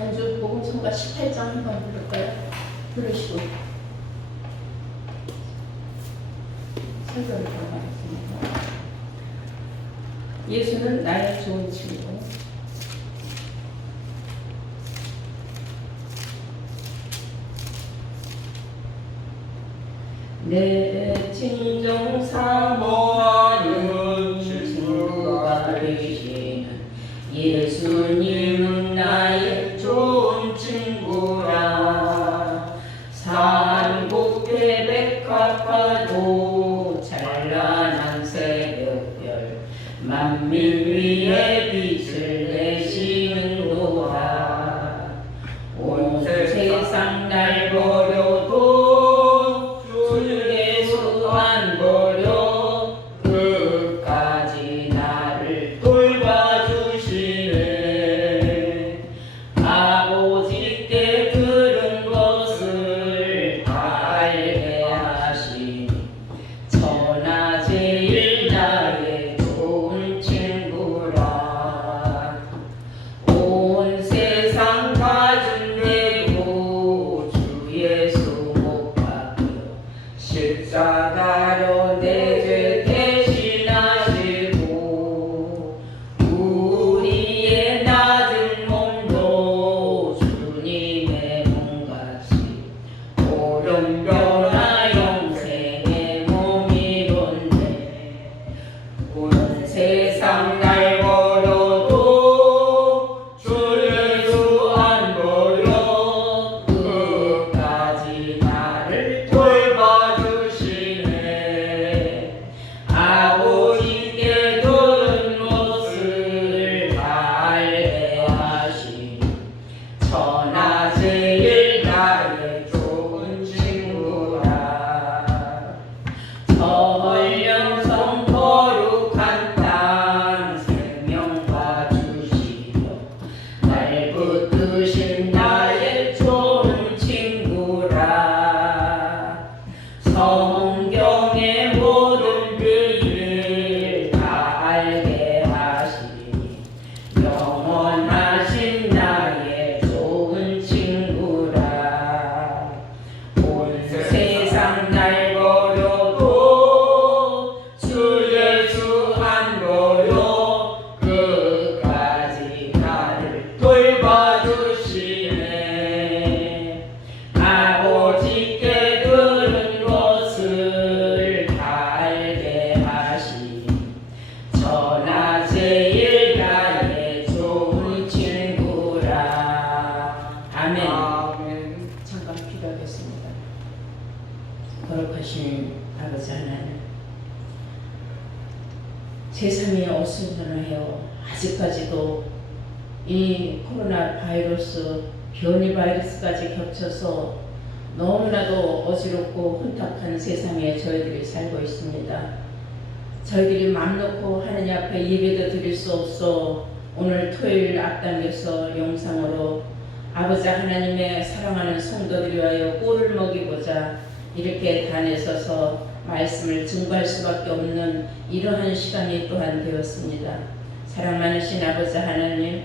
간주 복음성가 18장 한번 부를까요? 부르시고 설교를 들어가겠습니다. 예수는 나의 좋은 친구. 내 친정 사모하는 친구가 되시는 예수님은 나의 좋은 친구라. 산곳에 백합화도 찬란한 새벽별 만민 위에 빛을 내시는도다. 온 세상 날 버려도 안 버려 끝까지 나를 돌봐주시네. 아버지께 들은 것을 다 알게 하시니 천하제일 나의 좋은 친구라. 온 세상 가진 내고 주 예수 못 박혀 십자가로 내 죄 대신하시고 우리의 낮은 몸도 주님의 몸같이 오른변화 영생의 몸이론데. 온 세상 날 버려도 주 예수 안 버려 끝까지 나를 돌봐주시네. 아버지께 들은 것을 다 알게 하시니 천하제일 나의 좋은 친구라. 전령성 거룩한 땅 생명과 주시며 날 붙드신 나의 좋은 친구라. 성경의 모든 비밀 다 알게 하시니 영원하신 나의 좋은 친구라. 온 세상 날 버려도 주 예수 안 버려 끝까지 나를 돌봐주시네. 아버지께 들은 것을 다 알게 하시니 천하제일 나의 좋은 친구라. 아멘. 잠깐 기도하겠습니다. 거룩하신 아버지 하나님, 세상이 어수선하여 아직까지도 이 코로나 바이러스, 변이 바이러스까지 겹쳐서 너무나도 어지럽고 혼탁한 세상에 저희들이 살고 있습니다. 저희들이 맘 놓고 하느님 앞에 예배도 드릴 수 없어 오늘 토요일 앞당겨서 영상으로 아버지 하나님의 사랑하는 성도들이 와여 꼴을 먹이고자 이렇게 단에 서서 말씀을 증거할 수밖에 없는 이러한 시간이 또한 되었습니다. 사랑 많으신 아버지 하나님,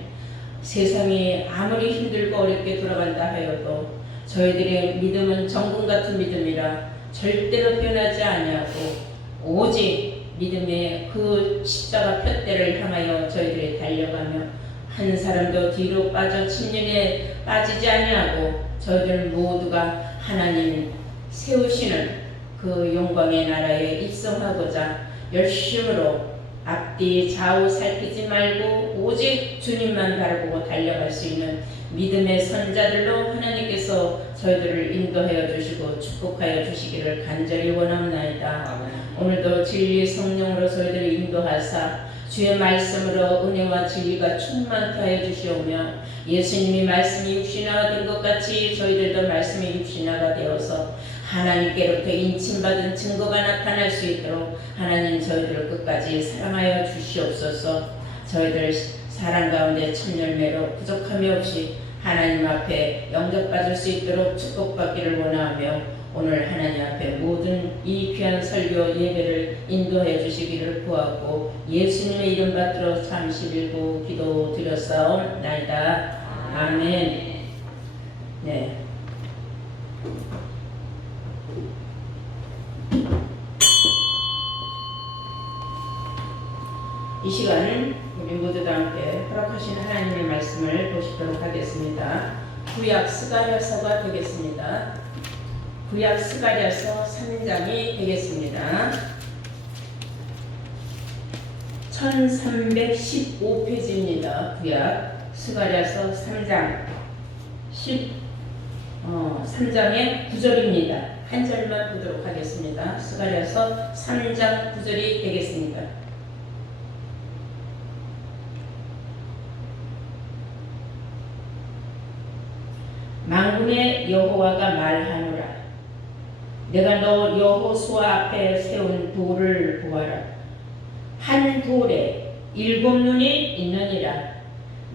세상이 아무리 힘들고 어렵게 돌아간다 하여도 저희들의 믿음은 정금 같은 믿음이라 절대로 변하지 아니하고 오직 믿음의 그 십자가 푯대를 향하여 저희들이 달려가며 한 사람도 뒤로 빠져 침륜에 빠지지 아니하고 저희들 모두가 하나님 세우시는 그 영광의 나라에 입성하고자 열심으로 앞뒤 좌우 살피지 말고 오직 주님만 바라보고 달려갈 수 있는 믿음의 선자들로 하나님께서 저희들을 인도하여 주시고 축복하여 주시기를 간절히 원합나이다. 오늘도 진리 성령으로 저희들을 인도하사 주의 말씀으로 은혜와 진리가 충만케 하여 주시오며 예수님이 말씀이 육신화가 된 것 같이 저희들도 말씀이 육신화가 되어서 하나님께로부터 인침받은 증거가 나타날 수 있도록 하나님 저희들을 끝까지 사랑하여 주시옵소서. 저희들 사랑 가운데 천열매로 부족함이 없이 하나님 앞에 영접받을 수 있도록 축복받기를 원하며 오늘 하나님 앞에 모든 이 귀한 설교 예배를 인도해 주시기를 구하고 예수님의 이름 받들어 잠시 빌고 기도 드렸사옵나이다. 아멘. 네. 이 시간은 우리 모두 다 함께 허락하신 하나님의 말씀을 보시도록 하겠습니다. 구약 스가랴서가 되겠습니다. 구약 스가랴서 3장이 되겠습니다. 1315페이지입니다. 구약 스가랴서 3장 3장의 9절입니다. 한 절만 보도록 하겠습니다. 스가랴서 3장 9절이 되겠습니다. 만군의 여호와가 말하노라. 내가 너 여호수아 앞에 세운 돌을 보아라. 한 돌에 7눈이 있느니라.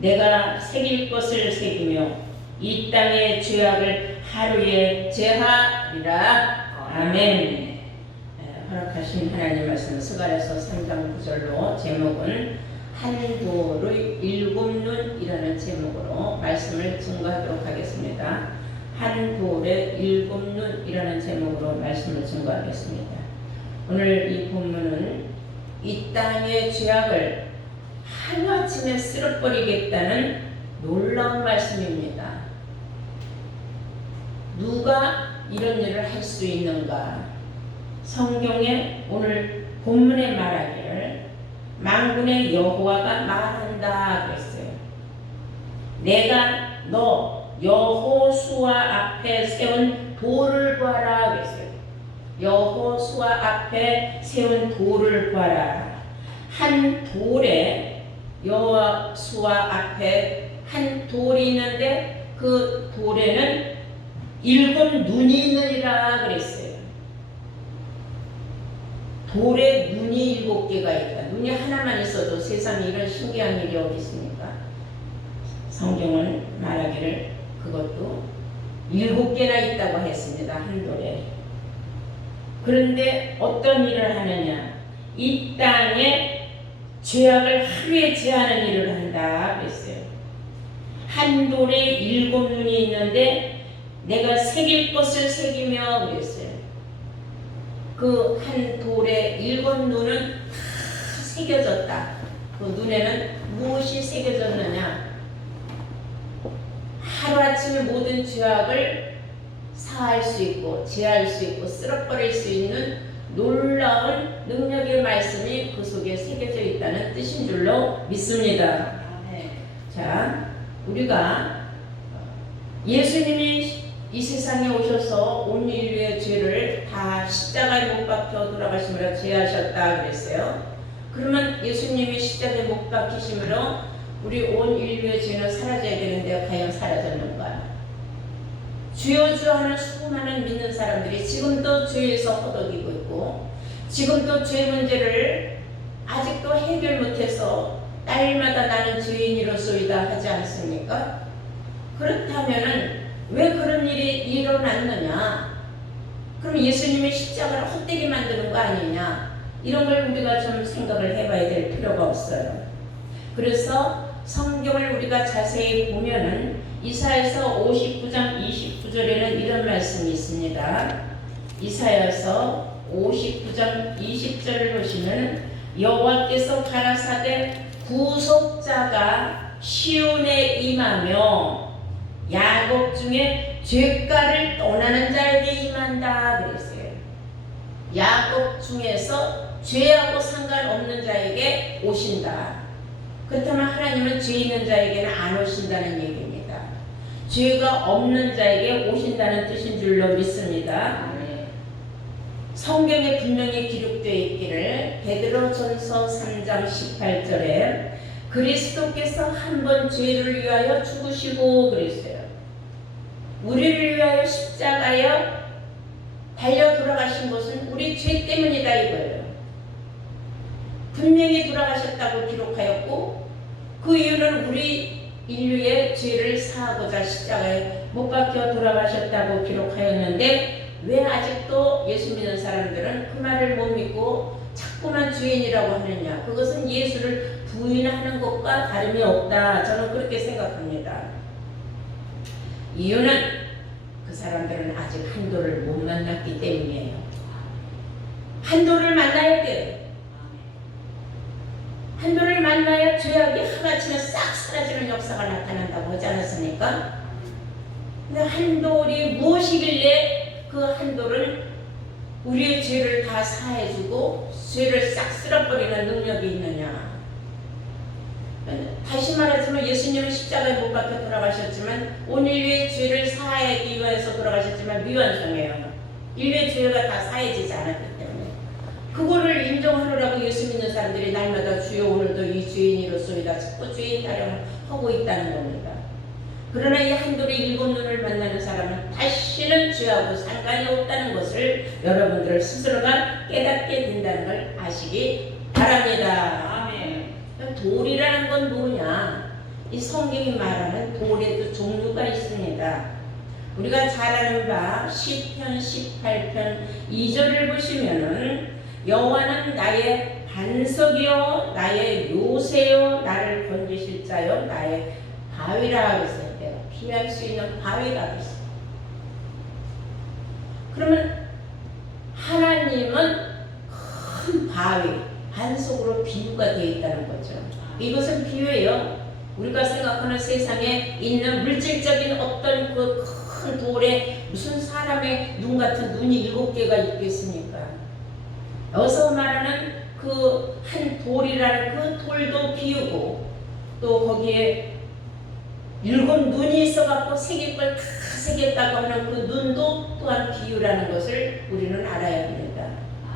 내가 새길 것을 새기며 이 땅의 죄악을 하루에 제하리라. 아멘. 허락하신 하나님 말씀 스가랴서 3장 9절로 제목은 한 돌의 7눈이라는 제목으로 말씀을 증거하도록 하겠습니다. 한 돌의 7눈이라는 제목으로 말씀을 증거하겠습니다. 오늘 이 본문은 이 땅의 죄악을 하루아침에 쓸어버리겠다는 놀라운 말씀입니다. 누가 이런 일을 할 수 있는가? 성경에 오늘 본문에 말하기를 만군의 여호와가 말한다 그랬어요. 내가 너 여호수아 앞에 세운 돌을 봐라 그랬어요. 여호수아 앞에 세운 돌을 봐라. 한 돌에 여호수아 앞에 한 돌이 있는데 그 돌에는 7눈이 있느니라 그랬어요. 돌에 눈이 7개가 있다. 눈이 하나만 있어도 세상에 이런 신기한 일이 어디 있습니까? 성경은 말하기를 그것도 7개나 있다고 했습니다. 한 돌에. 그런데 어떤 일을 하느냐? 이 땅에 죄악을 하루에 제하는 일을 한다 그랬어요. 한 돌에 7눈이 있는데 내가 새길 것을 새기며 그랬어요. 그 한 돌에 7눈은 다 새겨졌다. 그 눈에는 무엇이 새겨졌느냐? 하루아침에 모든 죄악을 사할 수 있고 제할 수 있고 쓸어버릴 수 있는 놀라운 능력의 말씀이 그 속에 새겨져 있다는 뜻인 줄로 믿습니다. 자, 우리가 예수님이 이 세상에 오셔서 온 인류의 죄를 다 십자가에 못 박혀 돌아가심으로 제하셨다 그랬어요. 그러면 예수님이 십자가에 못 박히심으로 우리 온 인류의 죄는 사라져야 되는데 과연 사라졌는가? 주여 주여 하는 수많은 믿는 사람들이 지금도 죄에서 허덕이고 있고 지금도 죄 문제를 아직도 해결 못해서 날마다 나는 죄인이로소이다 하지 않습니까? 그렇다면은 왜 그런 일이 일어났느냐? 그럼 예수님의 십자가를 헛되게 만드는 거 아니냐? 이런 걸 우리가 좀 생각을 해봐야 될 필요가 없어요. 그래서 성경을 우리가 자세히 보면은 이사야서 59장 29절에는 이런 말씀이 있습니다. 이사야서 59장 20절을 보시면 여호와께서 가라사대 구속자가 시온에 임하며 야곱 중에 죄가를 떠나는 자에게 임한다 그랬어요. 야곱 중에서 죄하고 상관없는 자에게 오신다. 그렇다면 하나님은 죄 있는 자에게는 안 오신다는 얘기입니다. 죄가 없는 자에게 오신다는 뜻인 줄로 믿습니다. 성경에 분명히 기록되어 있기를 베드로전서 3장 18절에 그리스도께서 한 번 죄를 위하여 죽으시고 그랬어요. 우리를 위하여 십자가에 달려 돌아가신 것은 우리 죄 때문이다 이거예요. 분명히 돌아가셨다고 기록하였고 그 이유는 우리 인류의 죄를 사하고자 십자가에 못 박혀 돌아가셨다고 기록하였는데 왜 아직도 예수 믿는 사람들은 그 말을 못 믿고 자꾸만 죄인이라고 하느냐? 그것은 예수를 부인하는 것과 다름이 없다. 저는 그렇게 생각합니다. 이유는 그 사람들은 아직 한도를 못 만났기 때문이에요. 한도를 만나야 돼요. 한도를 만나야 죄악이 하루아침에 싹 사라지는 역사가 나타난다고 하지 않았습니까? 근데 한도리 무엇이길래 그 한도를 우리의 죄를 다 사해주고 죄를 싹 쓸어버리는 능력이 있느냐? 다시 말하자면 예수님은 십자가에 못 박혀 돌아가셨지만 온 인류의 죄를 사하기 위해서 돌아가셨지만 미완성이에요. 인류의 죄가 다 사해지지 않았기 때문에 그거를 인정하느라고 예수 믿는 사람들이 날마다 주여 오늘도 이 죄인이로소이다 자꾸 죄인 타령을 하고 있다는 겁니다. 그러나 이 한돌의 일곱 눈을 만나는 사람은 다시는 죄하고 상관이 없다는 것을 여러분들 스스로가 깨닫게 된다는 걸 아시기 바랍니다. 돌이라는 건 뭐냐? 이 성경이 말하는 돌에도 종류가 있습니다. 우리가 잘 아는 바 시편 18편 2절을 보시면은 여호와는 나의 반석이요 나의 요새요 나를 건지실 자요 나의 바위라 하고 있어요. 내가 피할 수 있는 바위가 있어요. 그러면 하나님은 큰 바위, 반석으로 비유가 되어 있다는 거죠. 이것은 비유예요. 우리가 생각하는 세상에 있는 물질적인 어떤 그 큰 돌에 무슨 사람의 눈 같은 눈이 7개가 있겠습니까? 여기서 말하는 그 한 돌이라는 그 돌도 비유고 또 거기에 7 눈이 있어갖고 새길 걸 다 새겼다고 하는 그 눈도 또한 비유라는 것을 우리는 알아야 합니다.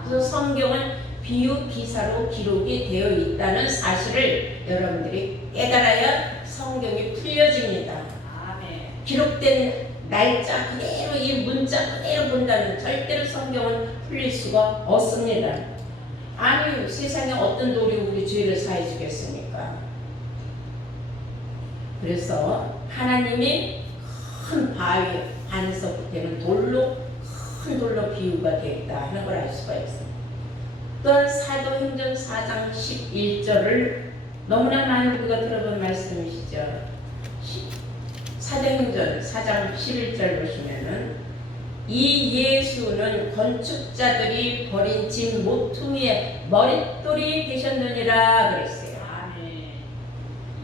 그래서 성경은 비유 기사로 기록이 되어 있다는 사실을 여러분들이 깨달아야 성경이 풀려집니다. 기록된 날짜 그대로 이 문자 그대로 본다면 절대로 성경은 풀릴 수가 없습니다. 아니 세상에 어떤 돌이 우리 죄를 사해 주겠습니까? 그래서 하나님이 큰 바위 반석 되는 돌로 큰 돌로 비유가 되었다 하는 걸 알 수가 있습니다. 또한 사도행전 4장 11절을 너무나 많은 우리가 들어본 말씀이시죠. 사도행전 4장 11절 보시면은 이 예수는 건축자들이 버린 집 모퉁이의 머릿돌이 되셨느니라 그랬어요.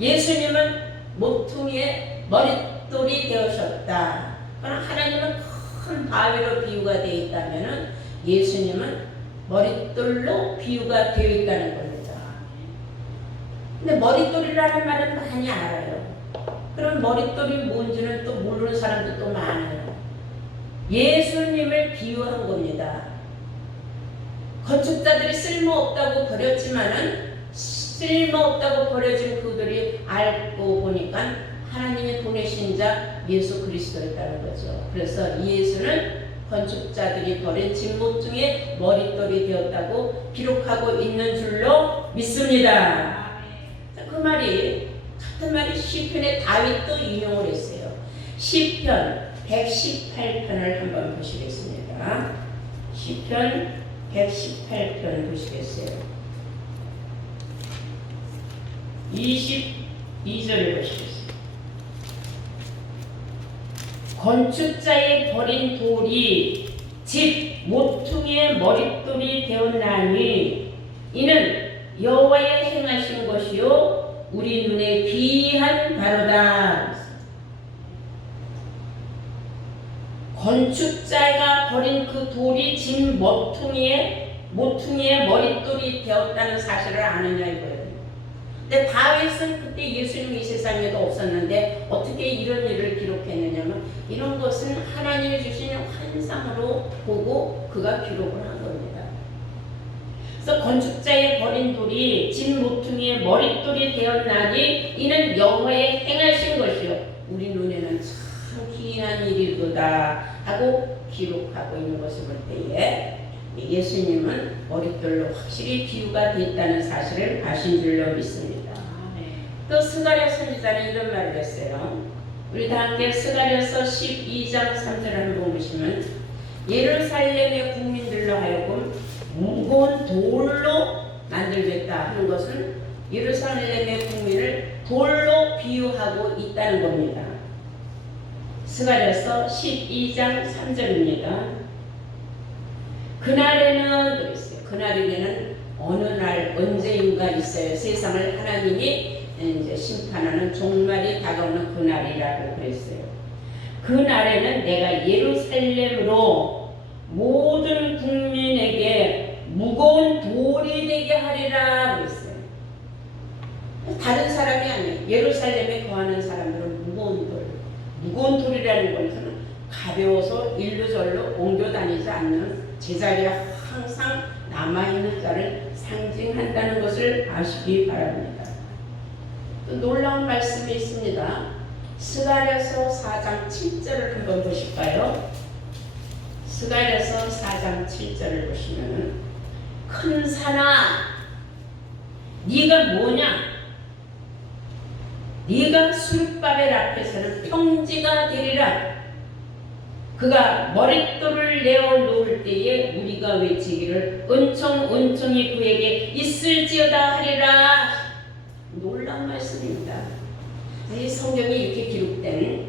예수님은 모퉁이의 머릿돌이 되으셨다. 그러나 하나님은 큰 바위로 비유가 되어 있다면은 예수님은 머릿돌로 비유가 되어 있다는 겁니다. 근데 머릿돌이라는 말은 많이 알아요. 그럼 머릿돌이 뭔지는 또 모르는 사람도 또 많아요. 예수님을 비유한 겁니다. 건축자들이 쓸모없다고 버렸지만은 쓸모없다고 버려진 그들이 알고 보니까 하나님이 보내신 자 예수 그리스도였다는 거죠. 그래서 예수는 건축자들이 버린 집 모퉁이의 머릿돌이 되었다고 기록하고 있는 줄로 믿습니다. 그 말이 같은 말이 시편의 다윗도 인용을 했어요. 시편 118편을 한번 보시겠습니다. 시편 118편 보시겠어요. 22절을 보시겠어요. 건축자의 버린 돌이 집 모퉁이의 머릿돌이 되었나니 이는 여호와의 행하신 것이요 우리 눈에 귀한 바로다. 건축자가 버린 그 돌이 집 모퉁이의 머릿돌이 되었다는 사실을 아느냐 이거예요. 근데 다윗은 그때 예수님이 이 세상에도 없었는데 어떻게 이런 일을 기록했느냐면 이런 것은 하나님이 주신 환상으로 보고 그가 기록을 한 겁니다. 그래서 건축자의 버린 돌이 집 모퉁이의 머릿돌이 되었나니 이는 여호와의 행하신 것이요 우리 눈에는 참 귀한 일이로다 하고 기록하고 있는 것을 볼 때에 예수님은 머릿돌로 확실히 비유가 됐다는 사실을 아신 줄로 믿습니다. 또 스가랴 선지자는 이런 말을 했어요. 우리 다 함께 스가랴서 12장 3절을 한번 보시면 예루살렘의 국민들로 하여금 무거운 돌로 만들겠다 하는 것은 예루살렘의 국민을 돌로 비유하고 있다는 겁니다. 스가랴서 12장 3절입니다. 그날에는 그랬어요. 그날에는 어느 날 언제인가 있어요. 세상을 하나님이 이제 심판하는 종말이 다가오는 그날이라고 그랬어요. 그날에는 내가 예루살렘으로 모든 국민에게 무거운 돌이 되게 하리라 그랬어요. 다른 사람이 아니에요. 예루살렘에 거하는 사람들은 무거운 돌이라는 것은 가벼워서 일루절로 옮겨 다니지 않는 제자리에 항상 남아있는 자를 상징한다는 것을 아시기 바랍니다. 또 놀라운 말씀이 있습니다. 스가랴서 4장 7절을 한번 보실까요? 스가랴서 4장 7절을 보시면 큰 산아 네가 뭐냐? 네가 술바벨 앞에서는 평지가 되리라. 그가 머릿돌을 내어 놓을 때에 우리가 외치기를 은총이 그에게 있을지어다 하리라. 놀라운 말씀입니다. 이 성경이 이렇게 기록된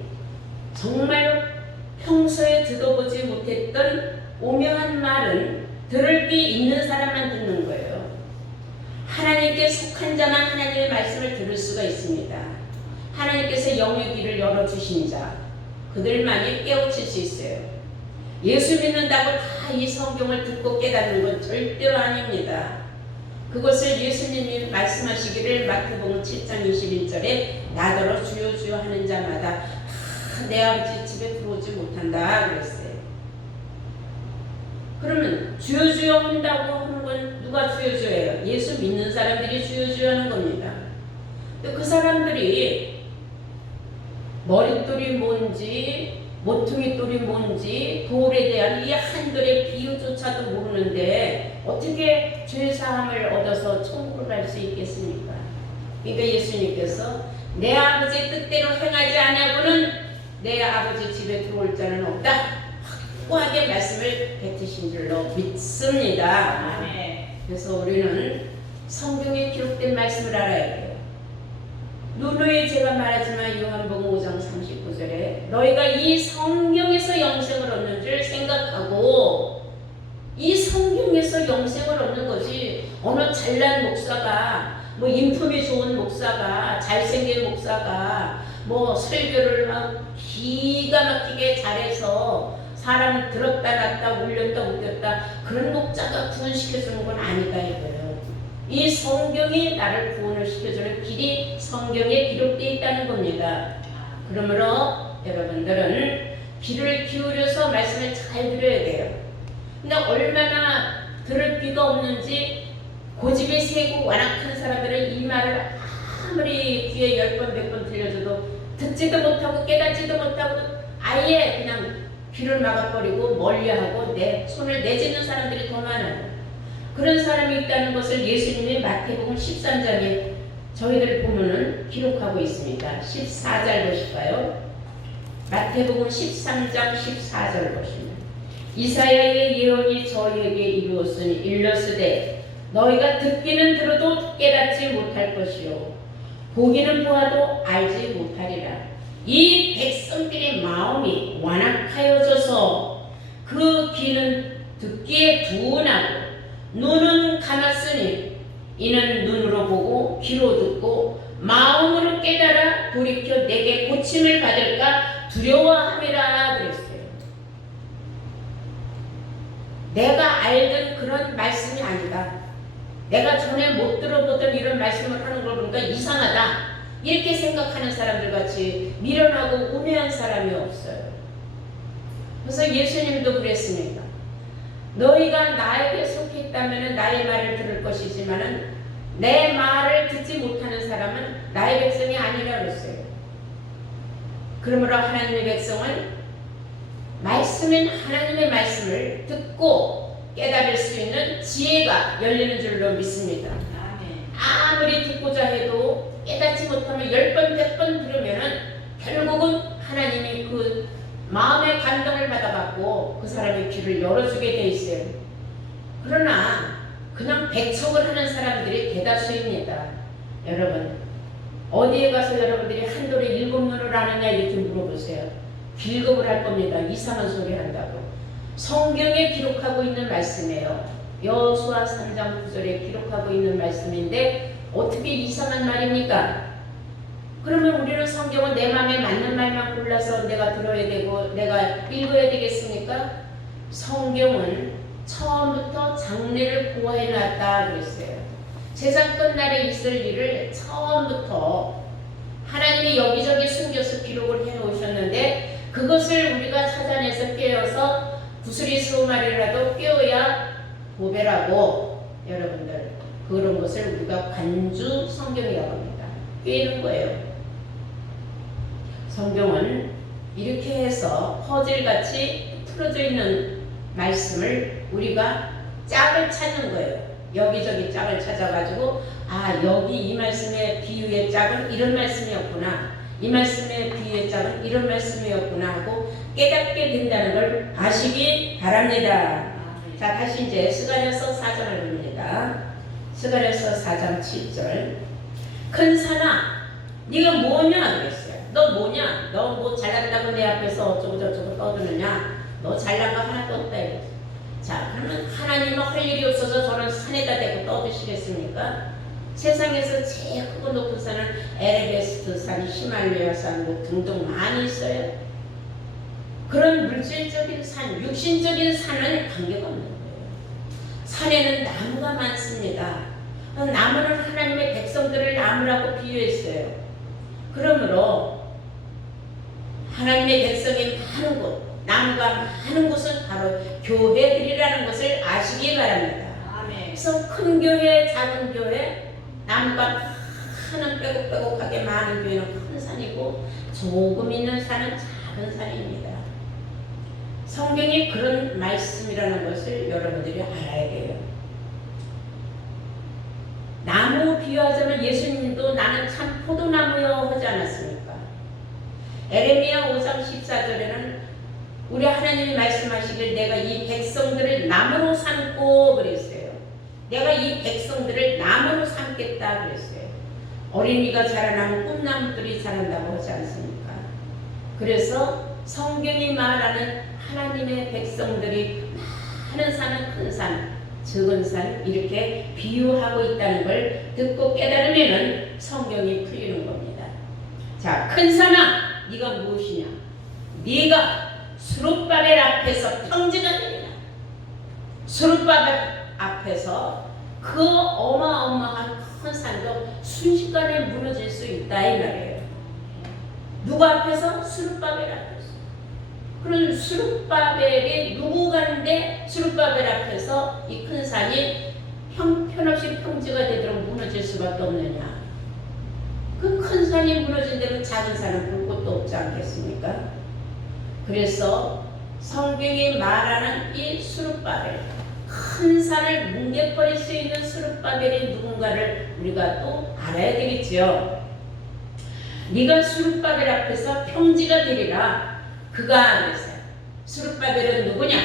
정말 평소에 들어보지 못했던 오묘한 말은 들을 귀 있는 사람만 듣는 거예요. 하나님께 속한 자만 하나님의 말씀을 들을 수가 있습니다. 하나님께서 영의 귀를 열어주신 자 그들만이 깨우칠 수 있어요. 예수 믿는다고 다 이 성경을 듣고 깨닫는 건 절대로 아닙니다. 그것을 예수님이 말씀하시기를 마태복음 7장 21절에 나더러 주여 주여 하는 자마다 다 내 아버지 집에 들어오지 못한다 그랬어요. 그러면 주여 주여 한다고 하는 건 누가 주여 주여예요? 예수 믿는 사람들이 주여 주여 하는 겁니다. 근데 그 사람들이 머릿돌이 뭔지 모퉁이 돌이 뭔지 돌에 대한 이 한글의 비유조차도 모르는데 어떻게 죄사함을 얻어서 천국을 갈 수 있겠습니까? 그러니까 예수님께서 내 아버지 뜻대로 행하지 않냐고는 내 아버지 집에 들어올 자는 없다 확고하게 말씀을 뱉으신 줄로 믿습니다. 그래서 우리는 성경에 기록된 말씀을 알아야 돼요. 누누이 제가 말하지만 요한복음 5장 39절에 너희가 이 성경에서 영생을 얻는 줄 생각하고 이 성경에서 영생을 얻는 것이 어느 잘난 목사가 뭐 인품이 좋은 목사가 잘생긴 목사가 뭐 설교를 막 기가 막히게 잘해서 사람 들었다 놨다 울렸다 웃겼다 그런 목자가 구원시켜주는 건 아니다 이거예요. 이 성경이 나를 구원을 시켜주는 길이 성경에 기록되어 있다는 겁니다. 그러므로 여러분들은 귀를 기울여서 말씀을 잘 들어야 돼요. 근데 얼마나 들을 귀가 없는지 고집이 세고 완악한 사람들은 이 말을 아무리 귀에 10번 100번 들려줘도 듣지도 못하고 깨닫지도 못하고 아예 그냥 귀를 막아버리고 멀리하고 내 손을 내딛는 사람들이 더 많아요. 그런 사람이 있다는 것을 예수님이 마태복음 13장에 저희들 보면은 기록하고 있습니다. 14절 보실까요? 마태복음 13장 14절 보시면 이사야의 예언이 저희에게 이르렀으되 너희가 듣기는 들어도 깨닫지 못할 것이요 보기는 보아도 알지 못하리라. 이 백성들의 마음이 완악하여져서 그 귀는 듣기에 둔하고 눈은 감았으니 이는 눈으로 보고 귀로 듣고 마음으로 깨달아 돌이켜 내게 고침을 받을까 두려워함이라 그랬어요. 내가 알던 그런 말씀이 아니다. 내가 전에 못 들어보던 이런 말씀을 하는 걸 보니까 이상하다. 이렇게 생각하는 사람들 같이 미련하고 우매한 사람이 없어요. 그래서 예수님도 그랬습니다. 너희가 나에게 속해 있다면 나의 말을 들을 것이지만 내 말을 듣지 못하는 사람은 나의 백성이 아니라 그랬어요. 그러므로 하나님의 백성은 말씀인 하나님의 말씀을 듣고 깨달을 수 있는 지혜가 열리는 줄로 믿습니다. 아무리 듣고자 해도 깨닫지 못하면 10번 100번 들으면은 결국은 하나님이 그 마음의 감동을 받아갖고 그 사람의 귀를 열어주게 돼 있어요. 그러나 그냥 배척을 하는 사람들이 대다수입니다. 여러분 어디에 가서 여러분들이 한도를 7눈을 아느냐 이렇게 물어보세요. 빌급을 할 겁니다. 이상한 소리 한다고. 성경에 기록하고 있는 말씀이에요. 여호수아 3장 9절에 기록하고 있는 말씀인데 어떻게 이상한 말입니까? 그러면 우리는 성경은 내 마음에 맞는 말만 골라서 내가 들어야 되고 내가 읽어야 되겠습니까? 성경은 처음부터 장래를 고해해 놨다 그랬어요. 세상 끝날에 있을 일을 처음부터 하나님이 여기저기 숨겨서 기록을 해 놓으셨는데 그것을 우리가 찾아내서 깨어서 구슬이 20마리라도 깨어야 보배라고 여러분들 그런 것을 우리가 관주 성경이라고 합니다. 깨는 거예요. 성경은 이렇게 해서 퍼즐같이 틀어져 있는 말씀을 우리가 짝을 찾는 거예요. 여기저기 짝을 찾아가지고 아 여기 이 말씀의 비유의 짝은 이런 말씀이었구나. 이 말씀의 비유의 짝은 이런 말씀이었구나 하고 깨닫게 된다는 걸 아시기 바랍니다. 자 다시 이제 스가랴서 4장을 봅니다. 스가랴서 4장 7절 큰 산아 네가 뭐냐 그랬어요. 너 뭐냐? 너 뭐 잘났다고 내 앞에서 어쩌고 저쩌고 떠드느냐? 너 잘난 거 하나도 없다 이거지. 자 그러면 하나님은 할 일이 없어서 저런 산에다 대고 떠드시겠습니까? 세상에서 제일 크고 높은 산은 에베레스트 산, 히말라야 산 뭐 등등 많이 있어요. 그런 물질적인 산, 육신적인 산은 관계가 없는 거예요. 산에는 나무가 많습니다. 나무는 하나님의 백성들을 나무라고 비유했어요. 그러므로 하나님의 백성이 많은 곳, 나무가 많은 곳은 바로 교회들이라는 것을 아시기 바랍니다. 아멘. 그래서 큰 교회, 작은 교회, 나무가 많은 빼곡빼곡하게 많은 교회는 큰 산이고 조금 있는 산은 작은 산입니다. 성경이 그런 말씀이라는 것을 여러분들이 알아야 돼요. 나무 비유하자면 예수님도 나는 참 포도나무여 하지 않았습니까? 에레미야 5장 14절에는 우리 하나님이 말씀하시길 내가 이 백성들을 나무로 삼고 그랬어요. 내가 이 백성들을 나무로 삼겠다 그랬어요. 어린이가 자라나면 꿈나무들이 자란다고 하지 않습니까? 그래서 성경이 말하는 하나님의 백성들이 많은 산은 큰 산, 적은 산 이렇게 비유하고 있다는 걸 듣고 깨달으면 성경이 풀리는 겁니다. 자, 큰 산아 네가 무엇이냐? 네가 수룹바벨 앞에서 평지가 되리라. 수룹바벨 앞에서 그 어마어마한 큰 산도 순식간에 무너질 수 있다 이 말이에요. 누구 앞에서? 수룹바벨 앞에서. 그런 수룹바벨이 누구가는데 수룹바벨 앞에서 이 큰 산이 형편없이 평지가 되도록 무너질 수밖에 없느냐? 그 큰 산이 무너진 데는 작은 산은 볼 곳도 없지 않겠습니까? 그래서 성경이 말하는 이 수룹바벨, 큰 산을 뭉개버릴 수 있는 수룹바벨이 누군가를 우리가 또 알아야 되겠지요. 네가 수룹바벨 앞에서 평지가 되리라. 그가 그랬어요. 수룹바벨은 누구냐?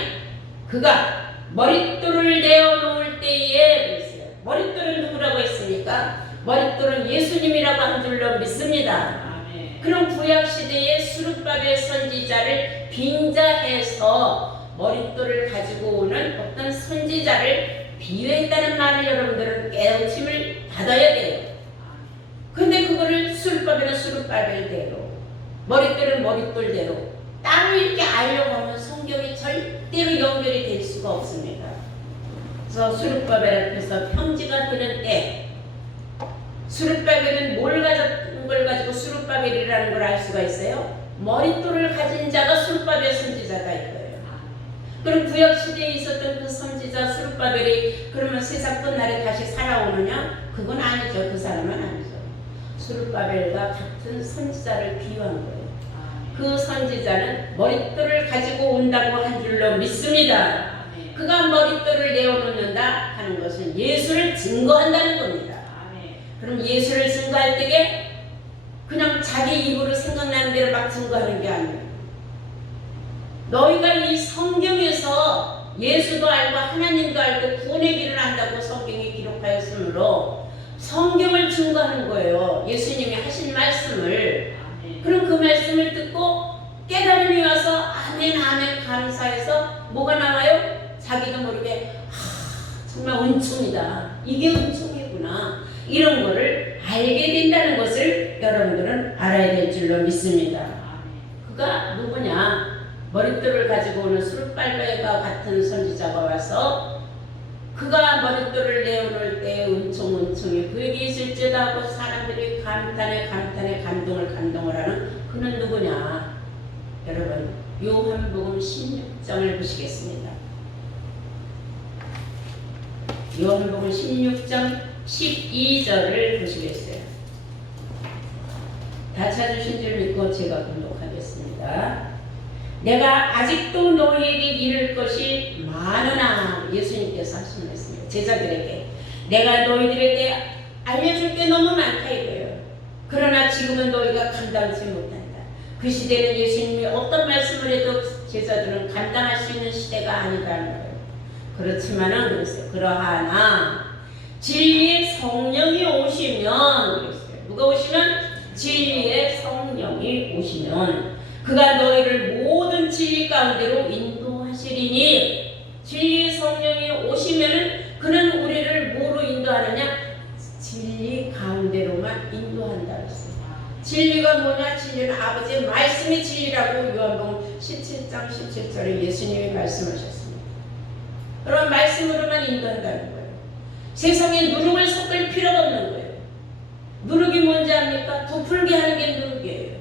그가 머릿돌을 내어놓을 때에 그랬어요. 머릿돌은 누구라고 했습니까? 머릿돌은 예수님이라고 한 줄로 믿습니다. 아멘. 그럼 구약시대의 수룹바벨 선지자를 빙자해서 머릿돌을 가지고 오는 어떤 선지자를 비유했다는 말을 여러분들은 깨우침을 받아야 돼요. 근데 그거를 수룹바벨은 수룹바벨대로, 머릿돌은 머릿돌대로 따로 이렇게 알려고 하면 성경이 절대로 연결이 될 수가 없습니다. 그래서 수룹바벨 앞에서 평지가 되는 때 수룹바벨은 뭘 가진 걸 가지고 수룹바벨이라는 걸 알 수가 있어요? 머릿돌을 가진 자가 수룹바벨 선지자가 있어요. 그럼 구약시대에 있었던 그 선지자 수룹바벨이 그러면 세상 끝날에 다시 살아오느냐? 그건 아니죠. 그 사람은 아니죠. 수룹바벨과 같은 선지자를 비유한 거예요. 그 선지자는 머릿돌을 가지고 온다고 한 줄로 믿습니다. 그가 머릿돌을 내어놓는다 하는 것은 예수를 증거한다는 겁니다. 그럼 예수를 증거할 때에 그냥 자기 입으로 생각나는 대로 막 증거하는 게 아니에요. 너희가 이 성경에서 예수도 알고 하나님도 알고 구원의 길을 안다고 성경에 기록하였으므로 성경을 증거하는 거예요. 예수님이 하신 말씀을. 그럼 그 말씀을 듣고 깨달음이 아멘 아멘 감사해서 뭐가 나와요? 자기도 모르게 정말 은총이다. 이게 은총이구나. 이런 거를 알게 된다는 것을 여러분들은 알아야 될 줄로 믿습니다. 그가 누구냐? 머릿돌을 가지고 오는 수르발벨과 같은 선지자가 와서 그가 머릿돌을 내어놓을 때 은총이 그에게 있을지다 하고 사람들이 감탄에 감동을 하는 그는 누구냐? 여러분 요한복음 16장을 보시겠습니다. 요한복음 16장 12절을 보시겠어요. 다 찾으신 줄 믿고 제가 공독하겠습니다. 내가 아직도 너희에게 이를 것이 많으나, 예수님께서 하신 말씀이에요. 제자들에게 내가 너희들에게 알려줄 게 너무 많다 이거예요. 그러나 지금은 너희가 감당하지 못한다. 그 시대는 예수님이 어떤 말씀을 해도 제자들은 감당할 수 있는 시대가 아니다는 거예요. 그렇지만은 그랬어요. 그러하나 진리의 성령이 오시면, 그랬어요. 누가 오시면? 진리의 성령이 오시면 그가 너희를 모든 진리 가운데로 인도하시리니, 진리의 성령이 오시면은 그는 우리를 뭐로 인도하느냐? 진리 가운데로만 인도한다 그랬어요. 진리가 뭐냐? 진리는 아버지의 말씀이 진리라고 요한복음 17장 17절에 예수님이 말씀하셨습니다. 그런 말씀으로만 인도한다는 거예요. 세상에 누룩을 섞을 필요가 없는 거예요. 누룩이 뭔지 압니까? 부풀게 하는 게 누룩이에요.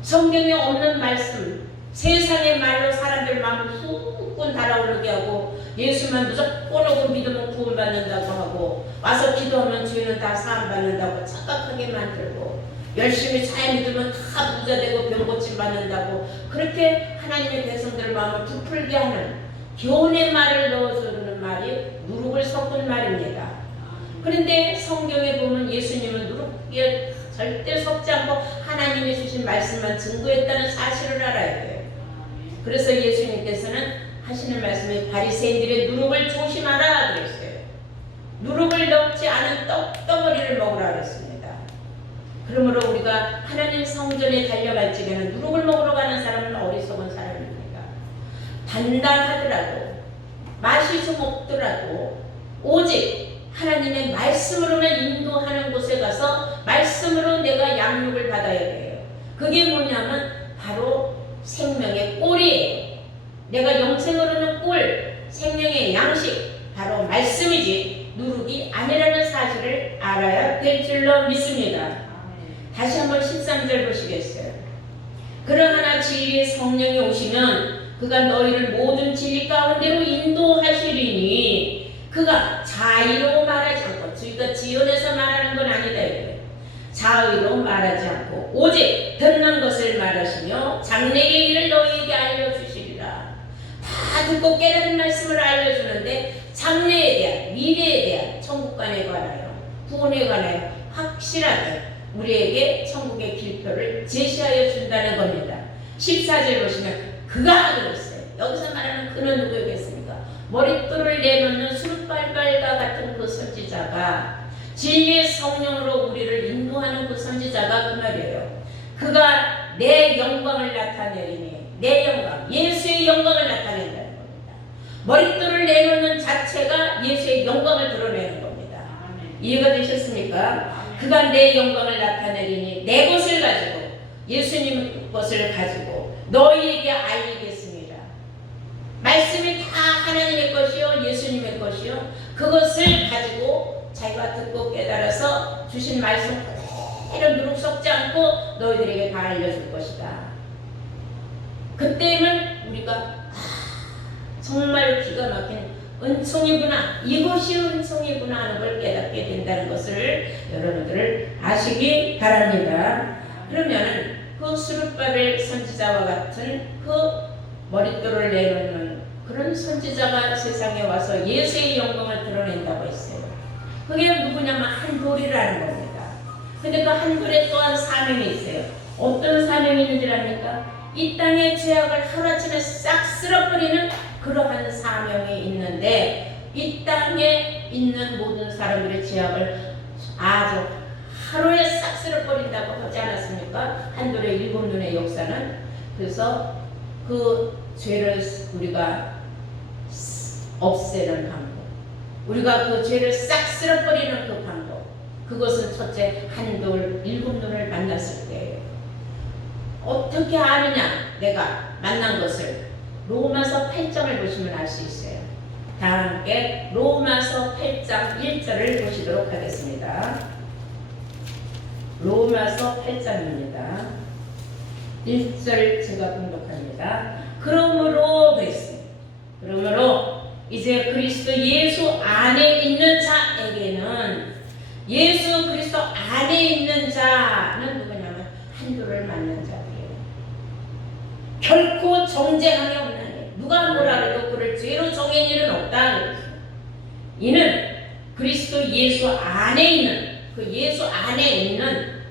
성경에 없는 말씀, 세상의 말로 사람들 마음을 훅 달아오르게 하고 예수만 무조건 오고 믿으면 구원받는다고 하고 와서 기도하면 주인은 다 사함받는다고 착각하게 만들고 열심히 잘 믿으면 다 부자되고 병고침 받는다고 그렇게 하나님의 백성들 마음을 부풀게 하는 교훈의 말을 넣어주는 말이 누룩을 섞은 말입니다. 그런데 성경에 보면 예수님은 누룩에 절대 섞지 않고 하나님이 주신 말씀만 증거했다는 사실을 알아야 돼요. 그래서 예수님께서는 하시는 말씀에 바리새인들의 누룩을 조심하라 그랬어요. 누룩을 넣지 않은 떡덩어리를 먹으라 그랬습니다. 그러므로 우리가 하나님 성전에 달려갈 적에는 누룩을 먹으러 가는 사람은 어리석은 사람입니다. 단단하더라도 맛이 좀 없더라도 오직 하나님의 말씀으로만 인도하는 곳에 가서 말씀으로 내가 양육을 받아야 돼요. 그게 뭐냐면 바로 생명의 꼴이에요. 내가 영생으로는 꼴, 생명의 양식, 바로 말씀이지 누룩이 아니라는 사실을 알아야 될 줄로 믿습니다. 다시 한번 13절 보시겠어요. 그러하나 진리의 성령이 오시면 그가 너희를 모든 진리 가운데로 인도하시리니 그가 자의로 말하지 않고, 저희가 지연해서 말하는 건 아니다 이거예요. 자의로 말하지 않고 오직 듣는 것을 말하시며 장래의 일을 너희에게 알려주시리라. 다 듣고 깨달은 말씀을 알려주는데 장래에 대한, 미래에 대한, 천국관에 관하여, 구원에 관하여 확실하게 우리에게 천국의 길표를 제시하여 준다는 겁니다. 14절 보시면 그가 그랬어요. 여기서 말하는 그는 누구였겠습니까? 머릿돌을 내놓는 수르발발과 같은 그 선지자가, 진리의 성령으로 우리를 인도하는 그 선지자가 그 말이에요. 그가 내 영광을 나타내리니, 내 영광, 예수의 영광을 나타낸다는 겁니다. 머릿돌을 내놓는 자체가 예수의 영광을 드러내는 겁니다. 이해가 되셨습니까? 그가 내 영광을 나타내리니 내 것을 가지고, 예수님 것을 가지고 너희에게 알리겠습니다. 말씀이 다 하나님의 것이요 예수님의 것이요 그것을 가지고 자기가 듣고 깨달아서 주신 말씀 그대로 누룩 섞지 않고 너희들에게 다 알려줄 것이다. 그때는 우리가 정말 기가 막힌 은총이구나, 이것이 은총이구나 하는 걸 깨닫게 된다는 것을 여러분들 아시기 바랍니다. 그러면은 그 수르바벨 선지자와 같은 그 머릿돌을 내놓는 그런 선지자가 세상에 와서 예수의 영광을 드러낸다고 했어요. 그게 누구냐면 한 돌이라는 겁니다. 근데 그 한 돌에 또한 사명이 있어요. 어떤 사명이 있는지 압니까? 이 땅의 죄악을 하루아침에 싹 쓸어버리는 그러한 사명이 있는데, 이 땅에 있는 모든 사람들의 죄악을 아주 하루에 싹 쓸어버린다고 하지 않았습니까? 한 돌의 7눈의 역사는. 그래서 그 죄를 우리가 없애는 방법, 우리가 그 죄를 싹 쓸어버리는 그 방법, 그것은 첫째 한돌 일곱 눈을 만났을 때예요. 어떻게 아느냐? 내가 만난 것을 로마서 8장을 보시면 알 수 있어요. 다 함께 로마서 8장 1절을 보시도록 하겠습니다. 로마서 8장입니다. 1절 제가 봉독합니다. 그러므로 그랬습니다. 그러므로 이제 그리스도 예수 안에 있는 자에게는, 예수 그리스도 안에 있는 자는 누구냐면 한도를 맞는 자예요. 결코 정죄함이 없나니 누가 뭐라 해도 그를 죄로 정한 일은 없다. 이는 그리스도 예수 안에 있는, 그 예수 안에 있는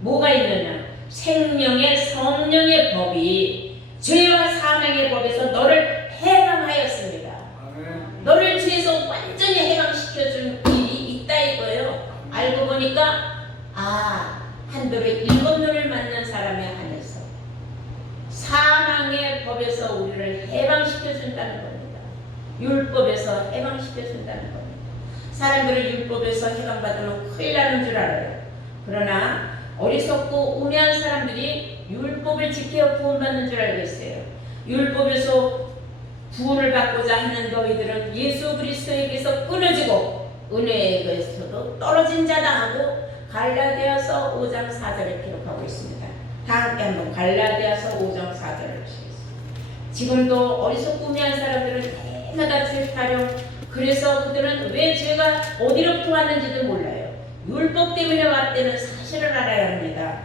뭐가 있느냐? 생명의 성령의 법이 죄와 사망의 법에서 너를 해방하였습니다. 너를 죄에서 완전히 해방시켜준 일이 있다 이거예요. 알고 보니까 한돌의 일곱 눈을 만난 사람에 한해서 사망의 법에서 우리를 해방시켜준다는 겁니다. 율법에서 해방시켜준다는 겁니다. 사람들은 율법에서 해방받으면 큰일 나는 줄 알아요. 그러나 어리석고 우매한 사람들이 율법을 지켜 구원받는 줄 알고 있어요. 율법에서 구원을 받고자 하는 너희들은 예수 그리스도에게서 끊어지고 은혜에게서도 떨어진 자다 하고 갈라디아서 5장 4절을 기록하고 있습니다. 다 함께 한번 갈라디아서 5장 4절을 보시겠습니다. 지금도 어리석고 우매한 사람들은 해마다 죄 타령, 그래서 그들은 왜 죄가 어디로부터 왔는지도 몰라요. 율법 때문에 왔다는 사실을 알아야 합니다.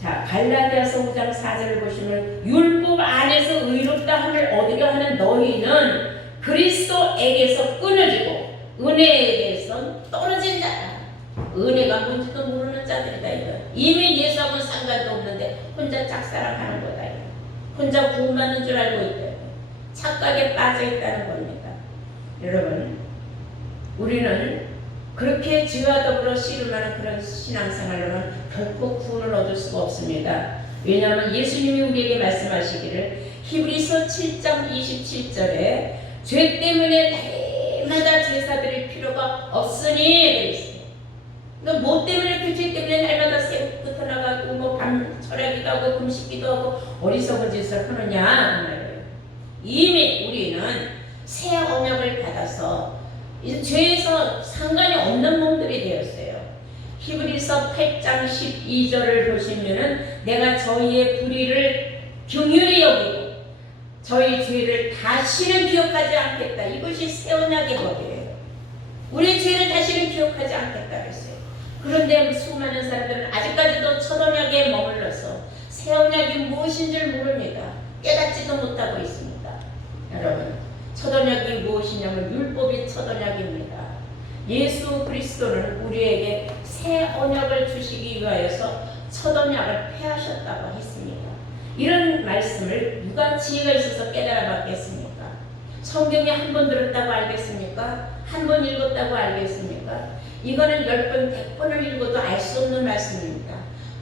자, 갈라디아서 5장 4절을 보시면 율법 안에서 의롭다 함을 얻으려 하는 너희는 그리스도에게서 끊어지고 은혜에게서 떨어진 자다. 은혜가 뭔지도 모르는 자들이다 이거. 이미 예수하고는 상관도 없는데 혼자 짝사랑하는 거다 이거. 혼자 구원받는 줄 알고 있다. 착각에 빠져 있다는 겁니다. 여러분, 우리는 그렇게 죄와 더불어 씨름하는 그런 신앙생활로는 결코 구원을 얻을 수가 없습니다. 왜냐하면 예수님이 우리에게 말씀하시기를 히브리서 7장 27절에 죄 때문에 날마다 제사 드릴 필요가 없으니 되어 있습니다. 그러니까 뭐 때문에 그 죄 때문에 날마다 새벽부터 나가고 뭐 밤 철야기도 하고 금식기도 하고 어리석은 짓을 하느냐. 이미 우리는 새 언약을 받아서 이제 죄에서 상관이 없는 몸들이 되었어요. 히브리서 8장 12절을 보시면은 내가 저희의 불의를 긍휼히 여기고 저희 죄를 다시는 기억하지 않겠다. 이것이 새 언약의 법이에요. 우리의 죄를 다시는 기억하지 않겠다 그랬어요. 그런데 수많은 사람들은 아직까지도 첫 언약에 머물러서 새 언약이 무엇인 줄 모릅니다. 깨닫지도 못하고 있습니다. 여러분, 첫 언약이 무엇이냐면 율법이 첫 언약입니다. 예수 그리스도는 우리에게 새 언약을 주시기 위하여서 첫 언약을 폐하셨다고 했습니다. 이런 말씀을 누가 지혜가 있어서 깨달아 봤겠습니까? 성경에 한 번 들었다고 알겠습니까? 한 번 읽었다고 알겠습니까? 이거는 10번, 100번을 읽어도 알 수 없는 말씀입니다.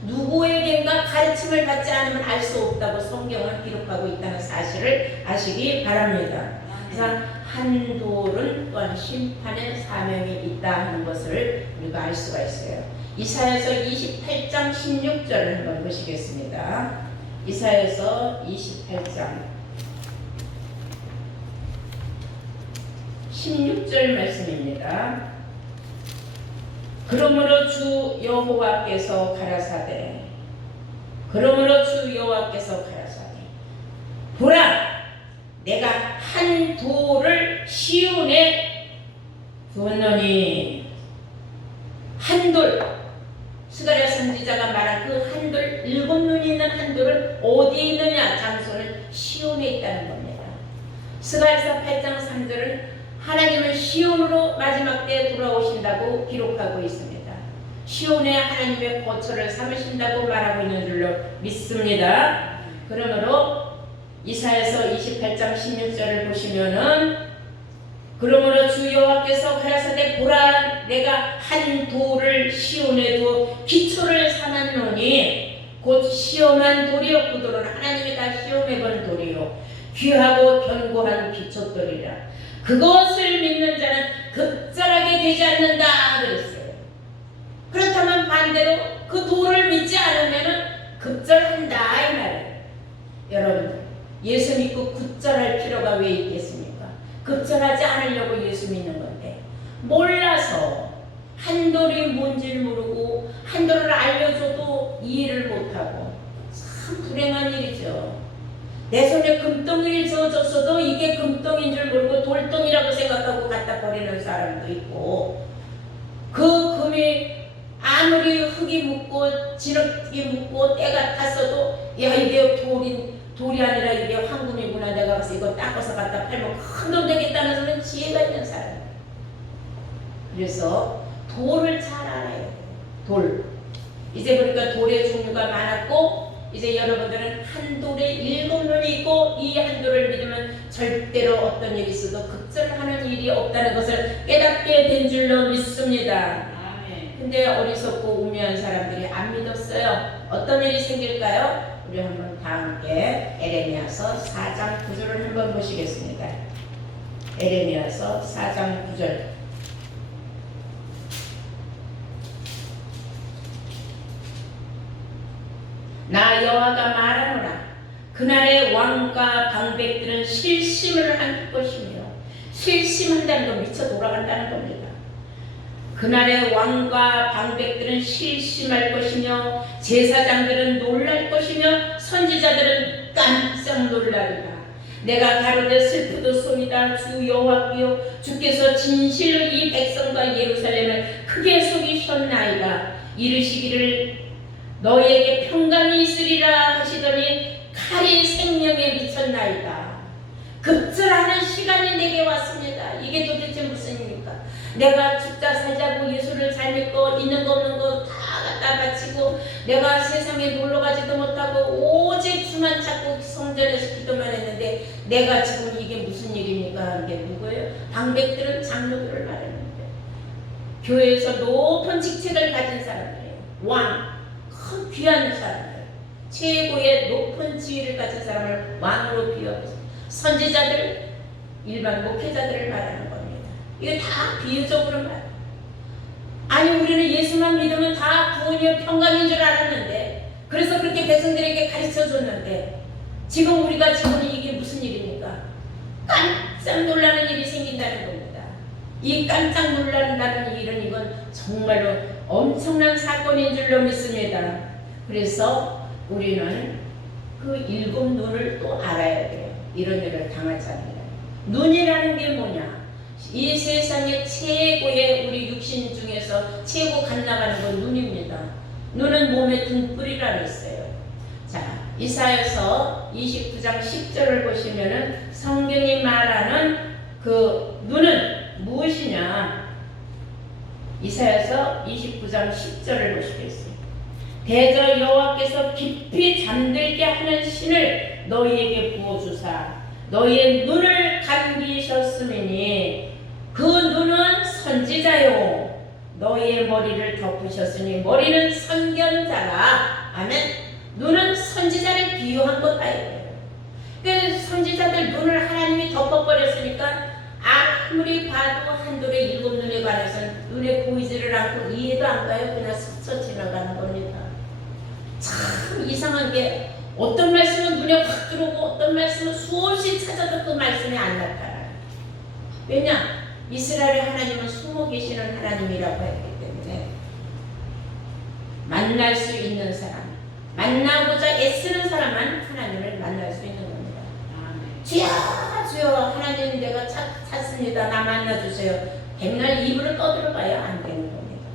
누구에겐가 가르침을 받지 않으면 알 수 없다고 성경을 기록하고 있다는 사실을 아시기 바랍니다. 그래서 한돌은 또한 심판의 사명이 있다 하는 것을 우리가 알 수가 있어요. 이사야서 28장 16절을 한번 보시겠습니다. 이사야서 28장 16절 말씀입니다. 그러므로 주 여호와께서 가라사대, 그러므로 주 여호와께서 가라사대, 보라, 내가 한 돌을 시온에 두었노니. 한 돌, 스가랴 선지자가 말한 그 한 돌, 일곱 눈이 있는 한 돌은 어디에 있느냐? 장소는 시온에 있다는 겁니다. 스가랴서 8장 3절은 하나님은 시온으로 마지막 때에 돌아오신다고 기록하고 있습니다. 시온에 하나님의 거처를 삼으신다고 말하고 있는 줄로 믿습니다. 그러므로 이사야서 28장 16절을 보시면은 그러므로 주 여호와께서 가라사대, 보라, 내가 한 돌을 시온에 두어 기초를 삼았노니 곧 시험한 돌이요. 그 돌은 하나님이 다 시험해본 돌이요. 귀하고 견고한 기초돌이라. 그것을 믿는 자는 급절하게 되지 않는다 그랬어요. 그렇다면 반대로 그 돌을 믿지 않으면 급절한다 이 말이에요. 여러분들 예수 믿고 급절할 필요가 왜 있겠습니까? 급절하지 않으려고 예수 믿는 건데 몰라서 한돌이 뭔지를 모르고 한돌을 알려줘도 이해를 못하고 참 불행한 일이죠. 내 손에 금덩이를 쥐어줬어도 이게 금덩이인 줄 모르고 돌덩이라고 생각하고 갖다 버리는 사람도 있고 그 금이 아무리 흙이 묻고 진흙이 묻고 때가 탔어도 야 이게 돌이 아니라 이게 황금이구나 내가 가서 이거 닦아서 갖다 팔면 큰 돈 되겠다는 소리는 지혜가 있는 사람이에요. 그래서 돌을 잘 알아야 돼요. 돌. 이제 보니까 돌의 종류가 많았고 이제 여러분들은 한 돌에 7눈이 있고 이 한 돌을 믿으면 절대로 어떤 일이 있어도 급절하는 일이 없다는 것을 깨닫게 된 줄로 믿습니다. 근데 어리석고 우매한 사람들이 안 믿었어요. 어떤 일이 생길까요? 우리 한번 다 함께 에레미야서 4장 9절을 한번 보시겠습니다. 에레미야서 4장 9절. 나 여호와가 말하노라. 그날의 왕과 방백들은 실심을 할 것이며 실심한다는 건 미쳐 돌아간다는 겁니다. 그날의 왕과 방백들은 실심할 것이며 제사장들은 놀랄 것이며 선지자들은 깜짝 놀라리라. 내가 가로되 슬프도소이다. 주 여호와께요 주께서 진실로 이 백성과 예루살렘을 크게 속이셨나이다. 이르시기를 너희에게 평강이 있으리라 하시더니 칼이 생명에 미쳤나이다. 급절하는 시간이 내게 왔습니다. 이게 도대체 무슨 일입니까? 내가 죽자 살자고 예수를 잘 믿고 있는 거 없는 거 다 갖다 바치고 내가 세상에 놀러가지도 못하고 오직 주만 찾고 성전에서 기도만 했는데 내가 지금 이게 무슨 일입니까? 이게 누구예요? 방백들은 장로들을 말하는데 교회에서 높은 직책을 가진 사람들이에요. 왕, 큰 귀한 사람들, 최고의 높은 지위를 가진 사람을 왕으로 비유하고 선지자들, 일반 목회자들을 말하는 겁니다. 이게 다 비유적으로 말해요. 아니 우리는 예수만 믿으면 다 구원이요 평강인 줄 알았는데 그래서 그렇게 백성들에게 가르쳐줬는데 지금 우리가 지금 이게 무슨 일입니까? 깜짝 놀라는 일이 생긴다는 겁니다. 이 깜짝 놀란다는 일은 이건 정말로 엄청난 사건인 줄로 믿습니다. 그래서 우리는 그 7눈을 또 알아야 돼요. 이런 일을 당하잖아요. 눈이라는 게 뭐냐? 이 세상의 최고의 우리 육신 중에서 최고 갓나가는 건 눈입니다. 눈은 몸의 등불이라 그랬어요. 자, 이사야서 29장 10절을 보시면은 성경이 말하는 그 눈은 무엇이냐? 이사야서 29장 10절을 보시겠어요. 대저 여호와께서 깊이 잠들게 하는 신을 너희에게 부어주사 너희의 눈을 감기셨으니 그 눈은 선지자요 너희의 머리를 덮으셨으니 머리는 선견자라. 아멘. 눈은 선지자를 비유한 거다 이거예요. 그래서 선지자들 눈을 하나님이 덮어버렸으니까 아무리 봐도 한돌의 7눈에 관해서는 눈에 보이지를 않고 이해도 안 가요. 그냥 스쳐 지나가는 겁니다. 참 이상한 게 어떤 말씀은 눈에 확 들어오고 어떤 말씀은 수없이 찾아도 그 말씀이 안 나타나요. 왜냐? 이스라엘의 하나님은 숨어 계시는 하나님이라고 했기 때문에 만날 수 있는 사람, 만나고자 애쓰는 사람만 하나님을 만날 수 있는 겁니다. 주여 주여 하나님 내가 찾습니다. 나 만나주세요. 백날 입으로 떠들어봐야 안 되는 겁니다.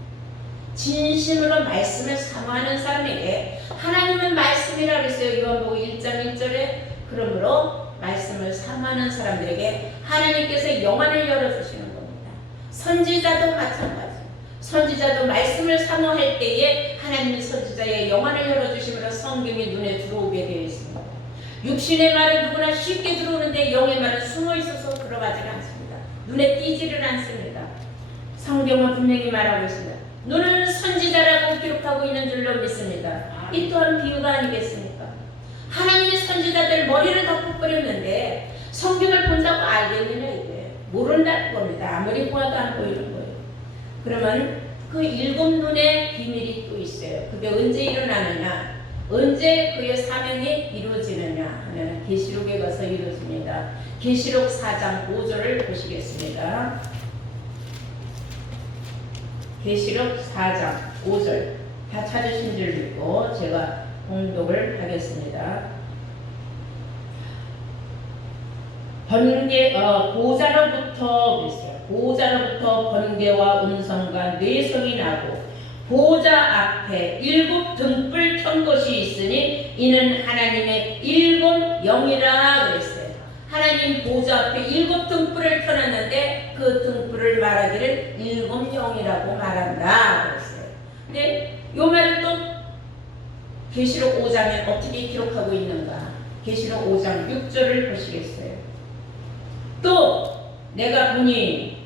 진심으로 말씀을 사모하는 사람에게 하나님은 말씀이라고 했어요. 요한복음 1장 1절에 그러므로 말씀을 사모하는 사람들에게 하나님께서 영안을 열어주시는 겁니다. 선지자도 마찬가지. 선지자도 말씀을 사모할 때에 하나님의 선지자의 영안을 열어주시므로 성경이 눈에 들어오게 되어 있습니다. 육신의 말은 누구나 쉽게 들어오는데 영의 말은 숨어 있어서 들어가지 않습니다. 눈에 띄지를 않습니다. 성경은 분명히 말하고 있습니다. 눈은 선지자라고 기록하고 기록하고 있는 줄로 믿습니다. 이 또한 비유가 아니겠습니까? 하나님의 선지자들 머리를 덮어버렸는데 성경을 본다고 알겠느냐 이게 모른다는 겁니다. 아무리 보아도 안 보이는 거예요. 그러면 그 일곱 눈의 비밀이 또 있어요. 그게 언제 일어나느냐, 언제 그의 사명이 이루어지느냐 하면 계시록에 가서 이루어집니다. 계시록 4장 5절을 보시겠습니다. 계시록 4장 5절 다 찾으신 줄 믿고 제가 공독을 하겠습니다. 보좌로부터 번개와 음성과 뇌성이 나고 보좌 앞에 일곱 등불 켠 것이 있으니 이는 하나님의 일곱 영이라 그랬어요. 하나님 보좌 앞에 일곱 등불을 켜놨는데 그 등불을 말하기를 일곱 영이라고 말한다 그랬어요. 근데 요 말을 또 계시록 5장에 어떻게 기록하고 있는가? 계시록 5장 6절을 보시겠어요. 또 내가 보니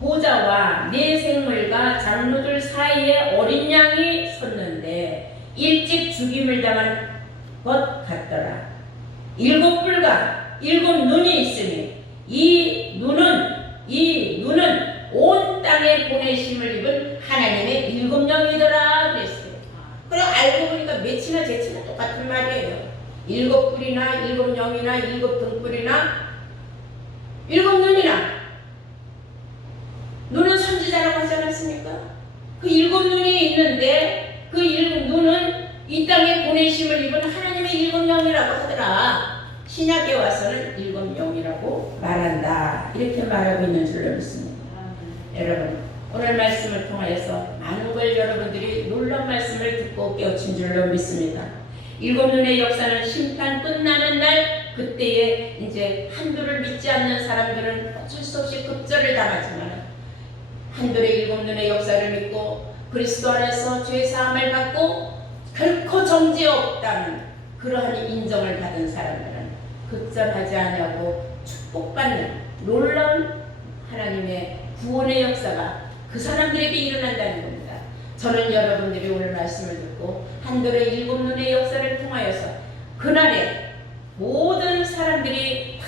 보좌와 네 생물과 장로들 사이에 어린 양이 섰는데 일찍 죽임을 당한 것 같더라. 일곱 뿔과 일곱 눈이 있으니 이 눈은 온 땅에 보내심을 입은 하나님의 일곱 영이더라 그랬어요. 그래 알고 보니까 몇이나 제치나 똑같은 말이에요. 일곱 뿔이나 일곱 영이나 일곱 등불이나 일곱 눈이나 눈은 선지자라고 하지 않았습니까? 그 일곱 눈이 있는데 그 일곱 눈은 이 땅에 보내심을 입은 하나님의 일곱 영이라고 하더라. 신약에 와서는 일곱 영이라고 말한다. 이렇게 말하고 있는 줄로 믿습니다. 여러분 오늘 말씀을 통하여서 많은 걸 여러분들이 놀라운 말씀을 듣고 깨우친 줄로 믿습니다. 일곱 눈의 역사는 심판 끝나는 날 그때에 이제 한두를 믿지 않는 사람들은 어쩔 수 없이 급절을 당하지만 한둘의 일곱 눈의 역사를 믿고 그리스도 안에서 죄 사함을 받고 결코 정죄 없다는 그러한 인정을 받은 사람들은 급절하지 아니하고 축복받는 놀라운 하나님의 구원의 역사가 그 사람들에게 일어난다는 겁니다. 저는 여러분들이 오늘 말씀을 듣고 한둘의 일곱 눈의 역사를 통하여서 그날에 모든 사람들이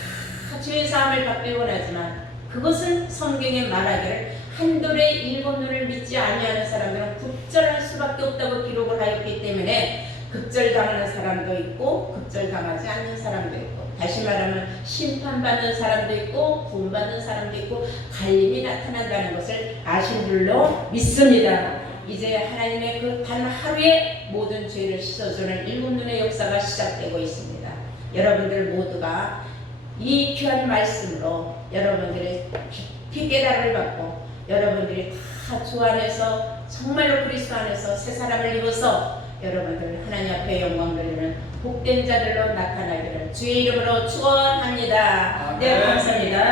다 죄 사함을 받기 원하지만 그것은 성경에 말하기를 한둘의 일곱 눈을 믿지 아니하는 사람들은 급절할 수밖에 없다고 기록을 하였기 때문에 급절당하는 사람도 있고 급절당하지 않는 사람도 있고 다시 말하면 심판받는 사람도 있고 구원받는 사람도 있고 갈림이 나타난다는 것을 아신 줄로 믿습니다. 이제 하나님의 그 단 하루에 모든 죄를 씻어주는 일곱 눈의 역사가 시작되고 있습니다. 여러분들 모두가 이 귀한 말씀으로 여러분들의 깊이 깨달음을 받고 여러분들이 다 주 안에서 정말로 그리스도 안에서 새 사람을 입어서 여러분들 하나님 앞에 영광 돌리는 복된 자들로 나타나기를 주의 이름으로 축원합니다. 네, 감사합니다.